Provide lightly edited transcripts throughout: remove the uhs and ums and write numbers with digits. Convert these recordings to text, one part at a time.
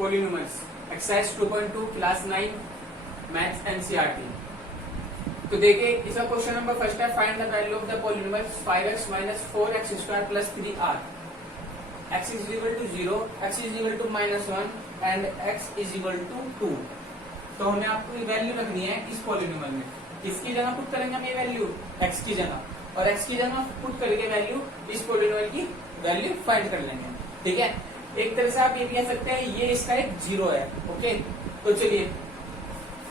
polynomials exercise 2.2 class 9 maths NCERT. तो देखिए इसका क्वेश्चन नंबर फर्स्ट है, find the value of the polynomials 5x minus 4x² plus 3r, x is equal to 0, x is equal to -1 and x is equal to 2। तो हमें आपको ये value रखनी है इस पॉलिनोमियल में। किसकी जगह पुट करेंगे हम ये वैल्यू? x की जगह, और x की जगह पुट करके वैल्यू इस पॉलिनोमियल की वैल्यू फाइंड कर लेंगे। ठीक है, एक तरह से आप ये कह सकते हैं ये इसका एक 0 है। ओके, तो चलिए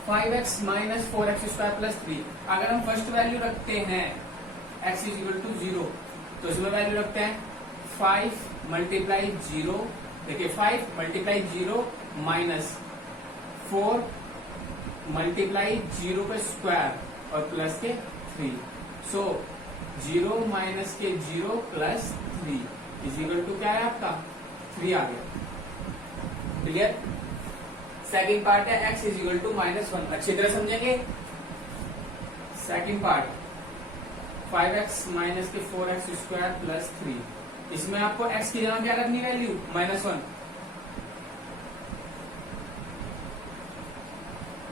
5x माइनस 4x² प्लस 3, अगर हम फर्स्ट वैल्यू रखते हैं x इज इक्वल टू 0, तो इसमें वैल्यू रखते हैं 5 मल्टीप्लाई 0, देखिए 5 मल्टीप्लाई 0 माइनस 4 मल्टीप्लाई 0 का स्क्वायर और प्लस के 3, सो 0 माइनस के 0 प्लस 3 इज इक्वल टू क्या है आपका 3 आ गया। क्लियर? सेकंड पार्ट है x इज इक्वल टू -1, अच्छी तरह समझेंगे। सेकंड पार्ट 5x माइनस के 4x² प्लस 3, इसमें आपको x की जगह क्या रखनी value? -1।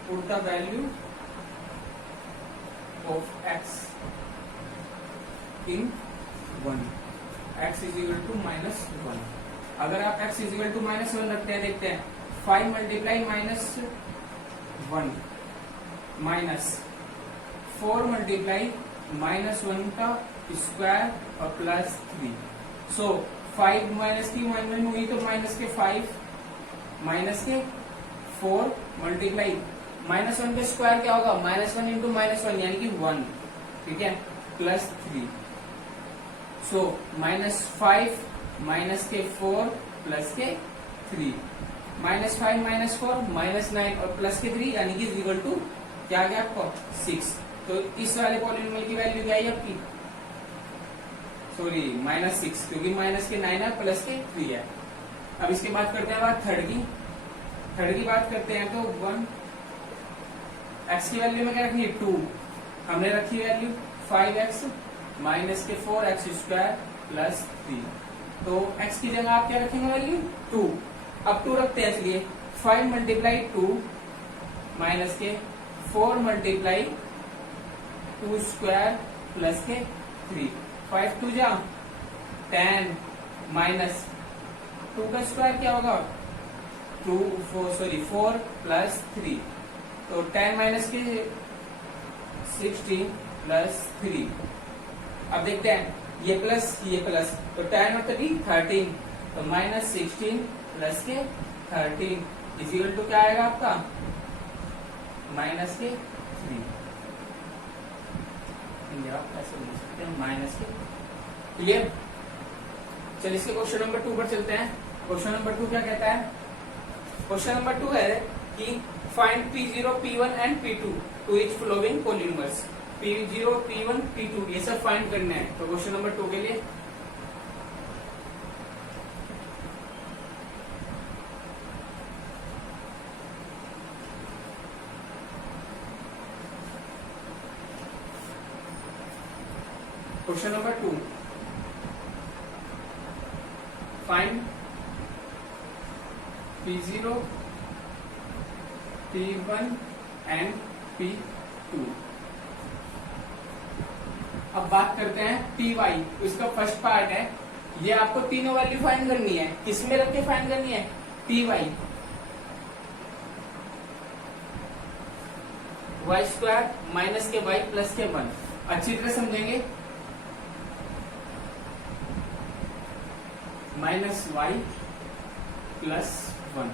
Put the value of x in 1, x is equal to -1। अगर आप x इज इक्वल टू -1 रखते हैं, देखते हैं 5 मल्टीप्लाई -1 माइनस 4 मल्टीप्लाई -1 का स्क्वायर और प्लस 3, सो 5 माइनस की 1 हुई तो माइनस के 5 माइनस के 4 मल्टीप्लाई -1 के स्क्वायर क्या होगा? -1 इंटू -1 यानी कि 1। ठीक है, प्लस 3, सो -5 माइनस के 4 प्लस के 3, -5 -4 -9 और प्लस के 3 यानी कि इक्वल टू क्या आ गया आपको 6। तो इस वाले पॉलिनोमियल की वैल्यू क्या है आपकी? सॉरी -6, क्योंकि माइनस के 9 है प्लस के 3 है। अब इसके बाद करते हैं बात थर्ड की बात करते हैं तो 1 x की वैल्यू में क्या रखनी है? 2। हमने रखी वैल्यू 5x माइनस के 4x² प्लस 3, तो x की जगह आप क्या रखेंगे वैल्यू? 2। अब 2 रखते हैं, चलिए 5 मल्टीप्लाई 2 माइनस के 4 मल्टीप्लाई 2 स्क्वायर प्लस के 3, 5 2 जा 10 माइनस 2 का स्क्वायर क्या होगा? 4 प्लस 3, तो 10 माइनस के 16 प्लस 3। अब देखते हैं ये प्लस, तो 10 और 3 13, तो -16 प्लस के 13 इज इक्वल टू क्या आएगा आपका? माइनस के 3। आप ऐसे लिख सकते हैं माइनस के। क्लियर? चलिए इसके क्वेश्चन नंबर 2 पर चलते हैं। क्वेश्चन नंबर 2 क्या कहता है? क्वेश्चन नंबर 2 है कि find P0, P1 and P2 to each following polynomials. P0, P1, P2 ये सब फाइंड करना है। तो क्वेश्चन नंबर 2 के लिए question number 2, find P0, P1 and P2। अब बात करते हैं Py, इसका फर्स्ट पार्ट है, ये आपको तीनों वैल्यू फाइंड करनी है। किसमें रख के फाइंड करनी है? Py, y² माइनस के y प्लस के 1। अच्छी तरह समझेंगे, -y प्लस 1।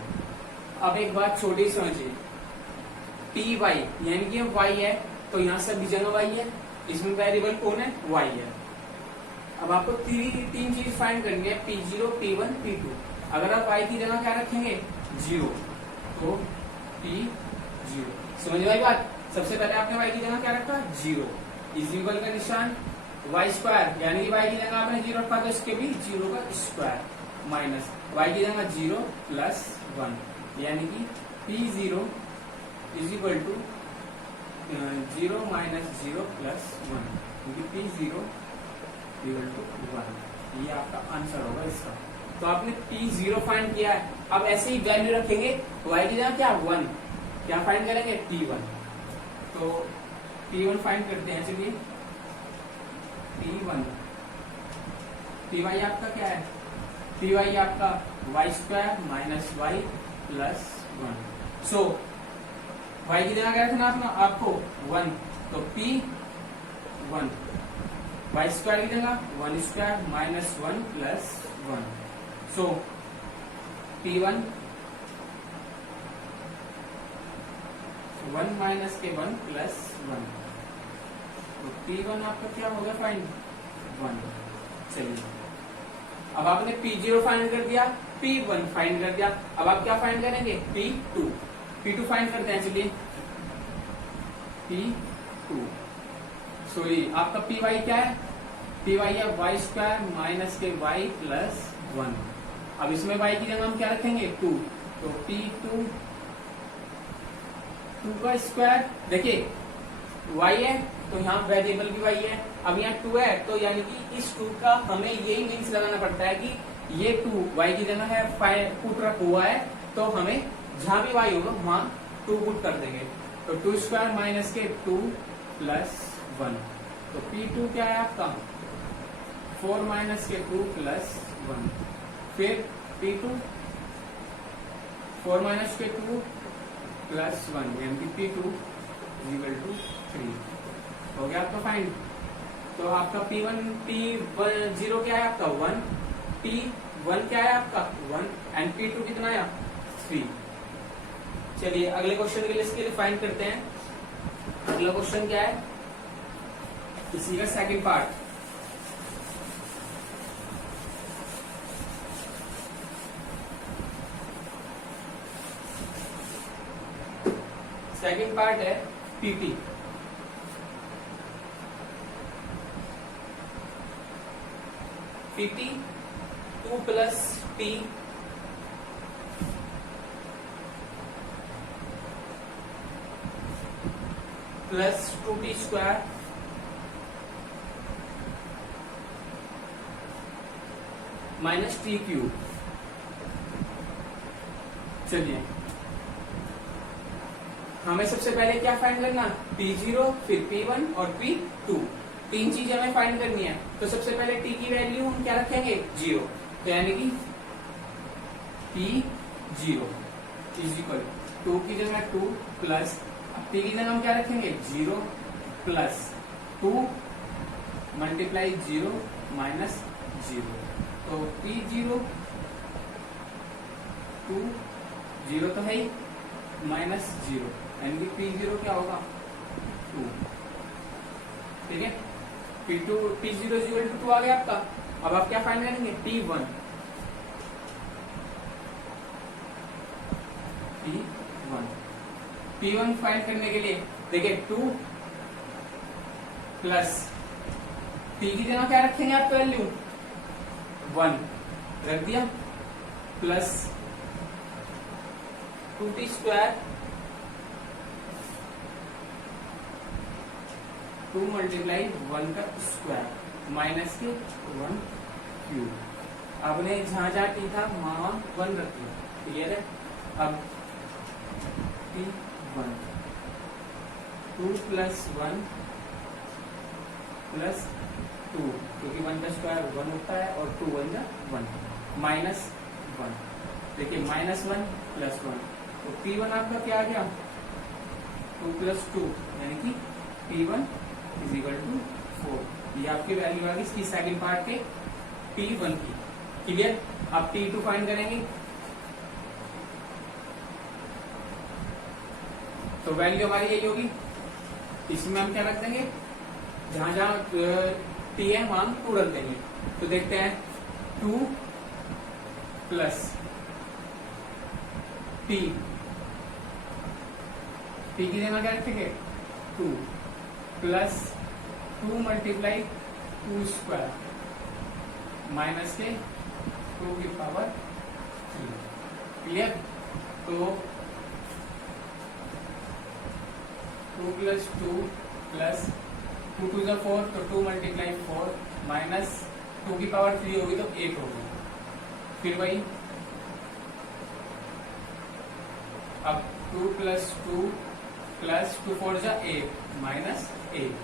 अब एक बात छोटी समझिए, Py यानी कि y है, तो यहां से भी जगह y है, इसमें वेरिएबल कौन है? y है। अब आपको तीन चीज फाइंड करनी है, P0, P1, P2। अगर आप y की जगह क्या रखेंगे? 0, तो P0। समझ में आई बात? सबसे पहले आपने y की जगह क्या रखा? 0, इज इक्वल का निशान y² यानी कि y की जगह आपने 0 रखा, तो इसके भी 0 का स्क्वायर माइनस y की जगह 0 प्लस 1 यानी कि P0 is equal to 0 minus 0 plus 1, क्योंकि P0 इक्वल टू 1। ये आपका आंसर होगा इसका। तो आपने P0 फाइंड किया है। अब ऐसे ही वैल्यू रखेंगे y की जगह क्या 1, क्या फाइंड करेंगे P1। तो P1 फाइंड करते हैं, चलिए P1, Py आपका क्या है, Py आपका y² माइनस y प्लस 1। सो y की जगह क्या रखना आपको 1, तो P1 y² की जगह 1² माइनस 1 प्लस 1। सो P1 1 माइनस के 1 प्लस 1, तो P1 आपका क्या होगा फाइंड 1। चलिए अब आपने P0 फाइंड कर दिया, P1 फाइंड कर दिया, अब आप क्या फाइंड करेंगे P2 फाइंड करते हैं, चलिए P2। सो ये आपका Py क्या है, Py है y² माइनस के y प्लस 1। अब इसमें y की जगह हम क्या रखेंगे 2, तो P2 2 का स्क्वायर, देखिए y है तो यहाँ वेरिएबल भी y है, अब यहाँ 2 है तो यानी कि इस 2 का हमें यही मीन्स लगाना पड़ता है कि ये 2 y की जगह है पुट रखा हुआ है, तो हमें जहां भी y होगा वहां 2 पुट कर देंगे, तो 2² माइनस के 2 प्लस 1। तो P2 क्या है आपका 4 माइनस के 2 प्लस 1। फिर P2 4 माइनस के 2 प्लस 1, यानी कि P2 इक्वल टू 3 हो गया आपका फाइंड। तो आपका P0 क्या है आपका 1, P1 क्या है आपका 1 एंड P2 कितना है 3। चलिए अगले क्वेश्चन के लिए इसके लिए फाइंड करते हैं। अगला क्वेश्चन क्या है, इसी का सेकंड पार्ट। सेकंड पार्ट है PP। PP 2 plus P plus 2T² minus T³। चलिए हमें सबसे पहले क्या फाइंड करना, P0 फिर P1 और P2, 3 चीजें हमें फाइंड करनी है। तो सबसे पहले T की वैल्यू हम क्या रखेंगे 0, तो यानी कि P0 इज इक्वल 2 की जगह 2 प्लस P की जगह हम क्या रखेंगे 0 प्लस 2 मल्टीप्लाई 0 माइनस 0, तो P0 2 0 तो है ही माइनस 0, यानी कि P0 क्या होगा 2। ठीक है, P0 इक्वल टू 2 आ गया आपका। अब आप क्या फाइंड करेंगे P1 फाइंड करने के लिए देखिए 2 प्लस P की जगह क्या रखेंगे आप वैल्यू 1 रख दिया, प्लस 2T² 2 मल्टीप्लाई 1 का स्क्वायर माइनस के 1 क्यूब। आपने जहां जहां T था वहां 1 रख दिया, क्लियर है। अब T1 2 प्लस 1 प्लस 2, क्योंकि 1 का स्क्वायर 1 होता है और 2 1 जा 1 माइनस 1। देखिए माइनस 1 प्लस 1, तो P1 आपका क्या आ गया 2 प्लस 2, यानी कि P1 इज इक्वल टू 4। ये आपकी वैल्यू आ गई इसकी सेकंड पार्ट के P1 की, क्लियर। आप P2 फाइंड करेंगे, तो वैल्यू हमारी यही होगी। इसमें हम क्या रख देंगे, जहां जहां T है वहां 2 रख देंगे। तो देखते हैं 2 प्लस P की जगह क्या रखेंगे 2 प्लस 2 मल्टीप्लाई 2² माइनस के 2 की पावर 3, क्लियर। तो 2 प्लस 2 प्लस 2 2 जा 4, तो 2 मल्टीप्लाई 4 माइनस 2 की पावर 3 होगी तो 8 होगी। फिर वही अब 2 + 2 + 2 4 जा 8 माइनस 8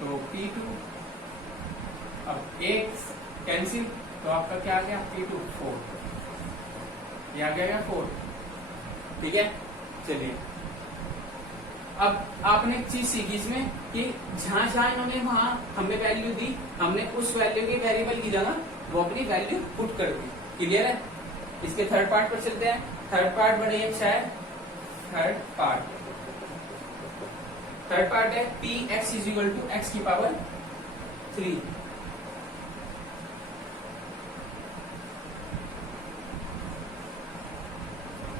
तो P2 अब 8 कैंसिल तो आपका क्या आ गया P2 4 ये आ गया 4 ठीक है। चलिए अब आपने एक चीज सीखी इसमें कि जहां जहां इन्होंने वहां हमें वैल्यू दी हमने उस वैल्यू के वेरिएबल की जगह वो अपनी वैल्यू पुट कर दी। क्लियर है। इसके थर्ड पार्ट पर चलते हैं। थर्ड पार्ट बड़े अच्छा है। थर्ड पार्ट है Px = x की पावर 3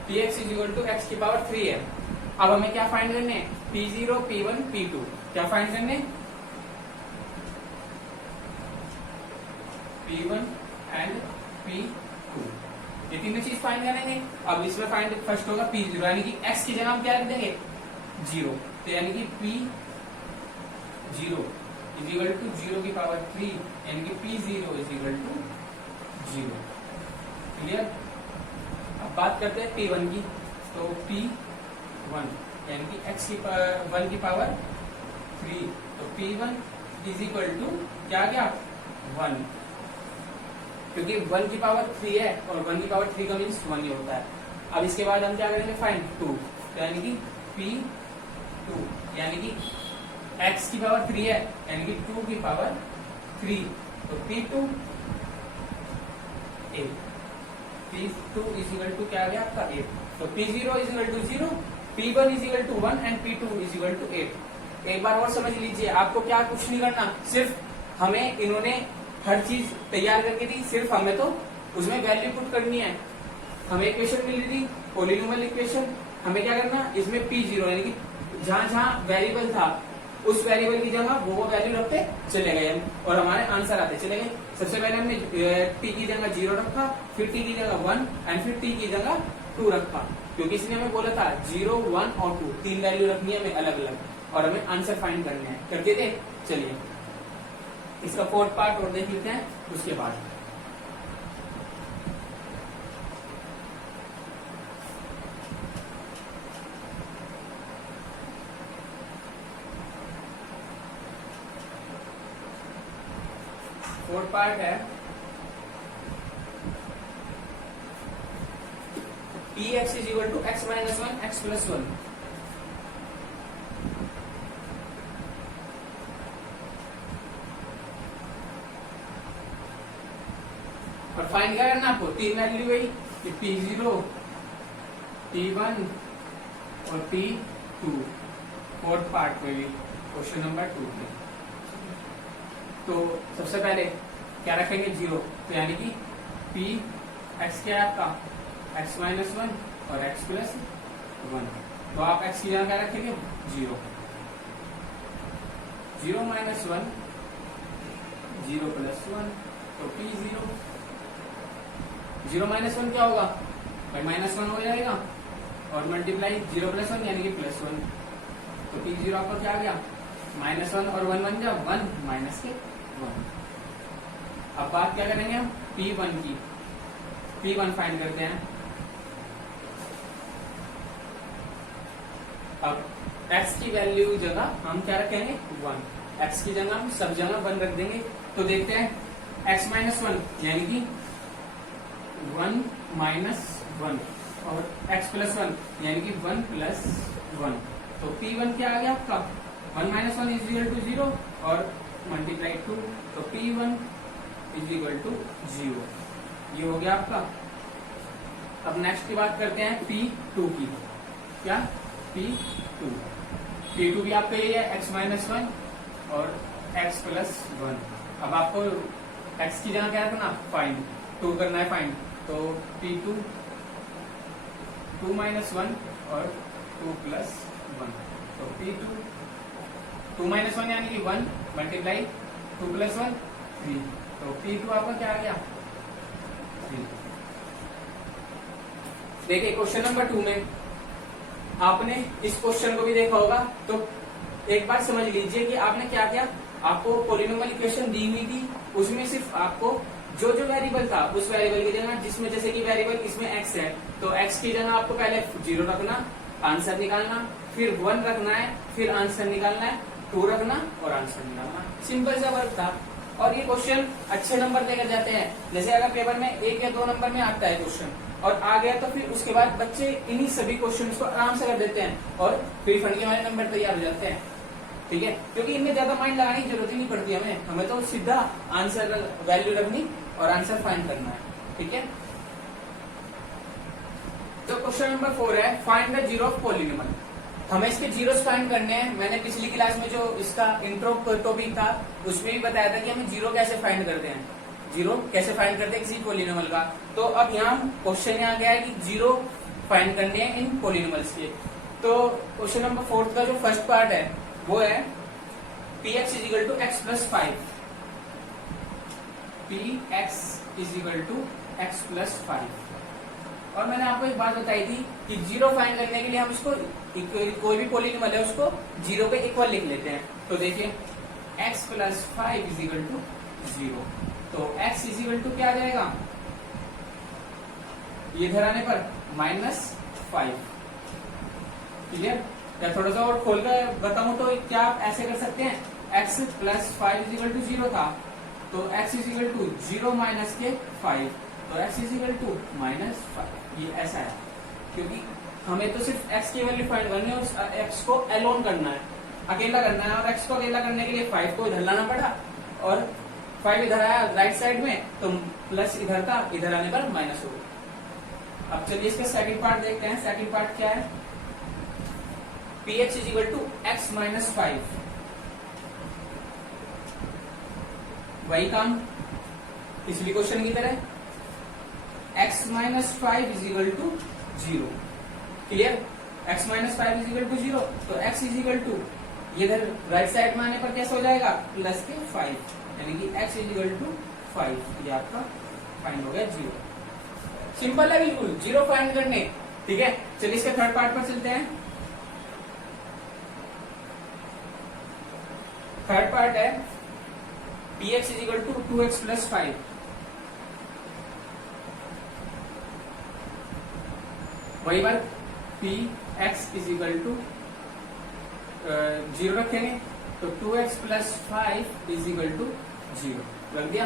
Px = x की पावर 3 है। अब हमें क्या फाइंड करने हैं P0 P1 P2 क्या फाइंड करने P1 एंड P2 ये तीनों चीज फाइंड करेंगे। अब इसमें फाइंड फर्स्ट होगा P0 यानी कि x की जगह हम क्या लिख देंगे 0 तो यानी कि P0 = 0 की पावर 3 यानी कि P0 = 0। क्लियर। अब बात करते हैं P1 की तो P1 यानी कि x की 1 की पावर 3 तो P1 = क्या आ गया 1 क्योंकि 1 की पावर 3 है और 1 की पावर 3 का मीन्स 1 ही होता है। अब इसके बाद हम क्या करेंगे फाइंड 2 तो यानी कि P2 यानी कि x की पावर 3 है यानी कि 2 की पावर 3 तो P2 8 P2 = क्या आ गया आपका 8 तो P0 = 0 P1 = 1 एंड P2 = 8। एक बार और समझ लीजिए आपको क्या कुछ नहीं करना सिर्फ हमें इन्होंने हर चीज तैयार करके दी सिर्फ हमें तो उसमें वैल्यू पुट करनी है। हमें इक्वेशन मिल रही पॉलिनोमियल इक्वेशन हमें क्या करना इसमें P0 यानी कि जहां जहां वेरिएबल था उस वेरिएबल की जगह वो वैल्यू रखते चले गए हम और हमारे आंसर आते चले गए। सबसे पहले हमने t की जगह 0 रखा फिर t की जगह 1 एंड फिर t की जगह 2 रखा क्योंकि इसने हमें बोला था 0 1 और 2 तीन वैल्यू रखनी है हमें अलग अलग और हमें आंसर फाइंड करने हैं करते थे। चलिए इसका फोर्थ पार्ट और देख लेते हैं उसके बाद फोर्थ पार्ट है Px = x - 1 x + 1 और फाइंड क्या करना आपको तीन वैल्यू वही P0 P1 और P2 फोर्थ पार्ट में भी क्वेश्चन नंबर 2 में। तो सबसे पहले क्या रखेंगे 0 तो यानी कि Px क्या है आपका x - 1 और x + 1 तो आप x की जगह क्या रखेंगे 0 0 - 1 0 + 1 तो P0 0 - 1 क्या होगा भाई -1 हो जाएगा और मल्टीप्लाई 0 + 1 यानी कि +1 तो P0 आपका क्या आ गया -1 और 1 बन जाए 1 -1। अब बात क्या करेंगे हम P1 की P1 फाइंड करते हैं। अब x की वैल्यू जगह हम क्या रखेंगे 1 x की जगह हम सब जगह 1 रख देंगे तो देखते हैं x - 1 यानी कि 1 - 1 और x + 1 यानी कि 1 + 1 तो P1 क्या आ गया आपका 1 - 1 = 0 और मल्टीप्लाई 2 तो P1 = 0 ये हो गया आपका। अब नेक्स्ट की बात करते हैं P2 की क्या P2 भी आपका ये है x - 1 और x + 1। अब आपको x की जगह क्या रखना फाइंड 2 करना है फाइंड तो P2 2 - 1 और 2 + 1 तो P2 2 - 1 यानी कि 1 मल्टीप्लाई 2 + 1 3 तो P2 आपका क्या आ गया 3। देखिए क्वेश्चन नंबर 2 में आपने इस क्वेश्चन को भी देखा होगा तो एक बार समझ लीजिए कि आपने क्या किया आपको पॉलिनोमियल इक्वेशन दी हुई थी उसमें सिर्फ आपको जो जो वेरिएबल था उस वेरिएबल की जगह, जिसमें जैसे कि वेरिएबल इसमें x है तो x की जगह आपको पहले 0 रखना, आंसर निकालना, फिर 1 रखना है, फिर आंसर निकालना है, 2 रखना और आंसर निकालना। सिंपल सा वर्क था। और ये क्वेश्चन अच्छे नंबर लेकर जाते हैं। जैसे अगर पेपर में 1 या 2 नंबर में आता है क्वेश्चन और आ गया तो फिर उसके बाद बच्चे इन्हीं सभी क्वेश्चन को आराम से कर देते हैं और फ्री फंड के हमारे नंबर तैयार हो जाते हैं। ठीक है, क्योंकि इनमें ज्यादा माइंड लगाने की जरूरत ही नहीं पड़ती हमें तो सीधा आंसर वैल्यू रखनी और आंसर फाइंड करना है। ठीक है, तो क्वेश्चन नंबर 4 है find the zero of polynomial. हमें इसके जीरोस फाइंड करने हैं। मैंने पिछली क्लास में जो इसका इंट्रो टॉपिक था उसमें भी बताया था कि हमें जीरो कैसे फाइंड करते हैं, जीरो कैसे फाइंड करते हैं किसी पॉलिनोमियल का। तो अब यहाँ क्वेश्चन यहाँ गया है कि जीरो फाइंड करने हैं इन पॉलिनोमियल्स के। तो क्वेश्चन नंबर 4 का जो फर्स्ट पार्ट है वो है px is equal to x plus 5। px is equal to x plus 5। और मैंने आपको एक बात बताई थी कि जीरो फाइंड करने के लिए हम इसको कोई भी पॉलिनोमियल है उसको जीरो के इक्वल लिख लेते हैं। तो देखिए x plus 5 is equal to 0। तो x इज इक्वल टू क्या आ जाएगा, ये इधर आने पर -5। क्लियर? या थोड़ा सा और खोलकर बताऊं तो क्या आप ऐसे कर सकते हैं, x plus 5 is equal to 0 था तो x is equal to 0 minus के 5, तो x इज इक्वल टू -5। ये ऐसा है क्योंकि हमें तो सिर्फ x की वैल्यू फाइंड करनी है और x को एलोन करना है, अकेला करना है। और x को अकेला करने के लिए 5 को इधर लाना पड़ा और 5 इधर आया राइट साइड में तो प्लस इधर था, इधर आने पर माइनस हो गया। अब चलिए इसका सेकंड पार्ट देखते हैं। सेकंड पार्ट क्या है, px is equal to x minus 5। वही काम पिछली क्वेश्चन की तरह, x minus 5 is equal to 0। Clear? x minus 5 is equal to 0 तो x इज इक्वल टू इधर राइट साइड में आने पर कैसे हो जाएगा, प्लस के 5, यानी कि x इज इक्वल टू 5। ये आपका फाइंड हो गया 0। सिंपल है बिल्कुल, जीरो फाइंड करने। ठीक है, चलिए इसके थर्ड पार्ट पर चलते हैं। थर्ड पार्ट है px is equal to 2x plus 5। वही बात px इज इक्वल टू 0 रखेंगे तो 2x plus 5 is equal to 0 रख दिया।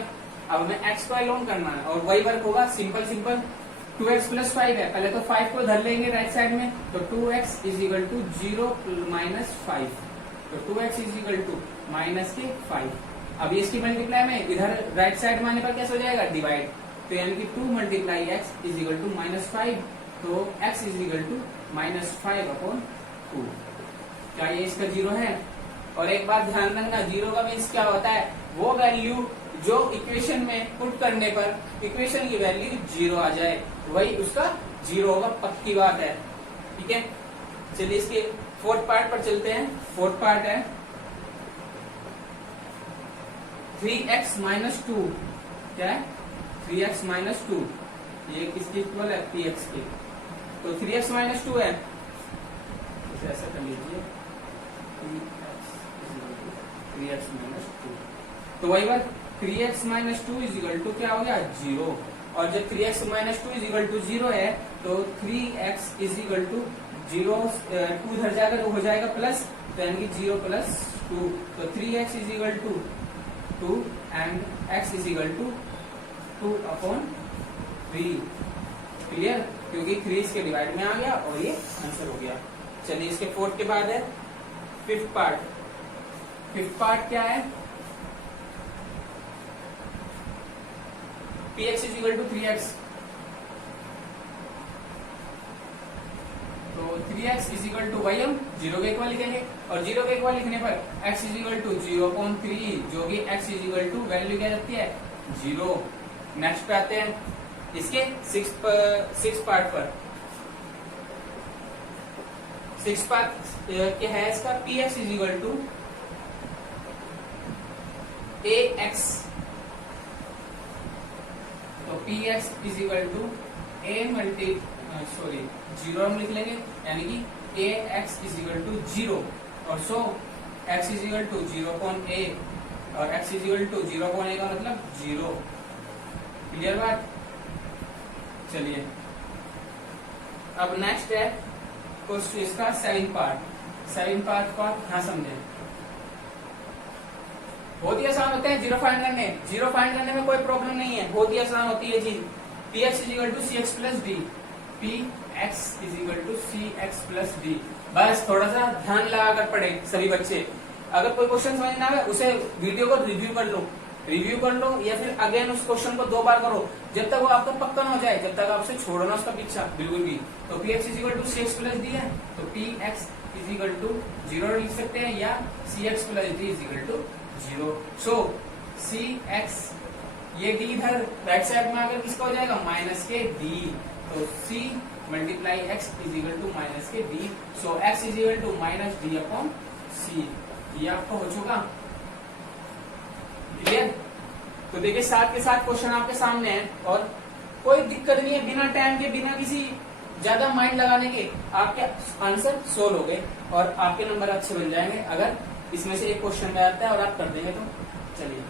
अब हमें x को एलोन करना है और वही वर्क होगा, सिंपल सिंपल। 2x प्लस 5 है, पहले तो 5 को धर लेंगे राइट साइड में तो 2x is equal to 0 minus 5, तो 2x is equal to minus के 5। अब इसकी मल्टीप्लाई में इधर राइट साइड में आने पर कैसे हो जाएगा, डिवाइड। तो यानी कि 2 multiply x is equal to -5, तो x इज इक्वल टू -5/2। क्या ये इसका 0 है? और एक बात ध्यान रखना, 0 का मीन्स क्या होता है, वो वैल्यू जो इक्वेशन में पुट करने पर इक्वेशन की वैल्यू 0 आ जाए वही उसका 0 होगा, पक्की बात है। ठीक है, चलिए इसके फोर्थ पार्ट पर चलते हैं। फोर्थ पार्ट है 3x माइनस 2। क्या है, 3x माइनस 2। ये किसके इक्वल है, px के। तो 3x माइनस 2 है, इसे ऐसा कर लीजिए 3x माइनस 2। तो वही बात 3x minus 2 is equal to क्या हो गया, 0। और जब 3x minus 2 is equal to 0 है तो 3x इज इक्वल टू 0, 2 इधर जाकर हो जाएगा प्लस, तो यानी कि 0 प्लस 2, तो 3x is equal to 2 and x is equal to 2/3। Clear? क्योंकि 3 इसके डिवाइड में आ गया और ये आंसर हो गया। चलिए इसके फोर्थ के बाद है फिफ्थ पार्ट। फिफ्थ पार्ट क्या है, px is equal to 3x। तो 3x इज इक्वल टू वही हम 0 के इक्वल लिखेंगे और 0 के इक्वल लिखने पर x इज इक्वल टू 0/3, जो कि x is equal to value क्या जाती है, 0। नेक्स्ट पे आते हैं इसके सिक्स पार्ट पर। सिक्स पार्ट क्या है इसका, px is equal to ax। तो px is equal to sorry 0 हम लिख लेंगे, यानी कि ax इज इक्वल टू 0 और so x is equal to 0.a और x is equal to 0.a का मतलब 0। क्लियर बात। चलिए अब नेक्स्ट है क्वेश्चन इसका 7 पार्ट को आप हाँ समझें। बहुत ही आसान होते हैं जीरो फाइंड करने। जीरो फाइंड करने में कोई प्रॉब्लम नहीं है, बहुत ही आसान होती है चीज। P x is equal to C x plus d, p x is equal to C x plus d. बस थोड़ा सा ध्यान लगा कर पढ़े सभी बच्चे। अगर कोई क्वेश्चन समझ ना आए उसे वीडियो को रिव्यू कर लो या फिर अगेन उस क्वेश्चन को 2 बार करो जब तक वो आपका पक्का ना हो जाए, जब तक आपसे छोड़ो ना उसका पीछा बिल्कुल भी। तो P x is equal to C x plus D है, तो P x is equal to 0 लिख सकते हैं या C x plus D is equal to 0। So C X, ये डी इधर राइट साइड में आकर किसका हो जाएगा माइनस के डी, तो C multiply X is equal to minus K D. So X is equal to minus D upon C. ये आपको हो चुका क्लियर। तो देखिए साथ के साथ क्वेश्चन आपके सामने है और कोई दिक्कत नहीं है, बिना टाइम के बिना किसी ज्यादा माइंड लगाने के आपके आंसर सोल्व हो गए और आपके नंबर अच्छे बन जाएंगे अगर इसमें से एक क्वेश्चन में आता है और आप कर देंगे तो। चलिए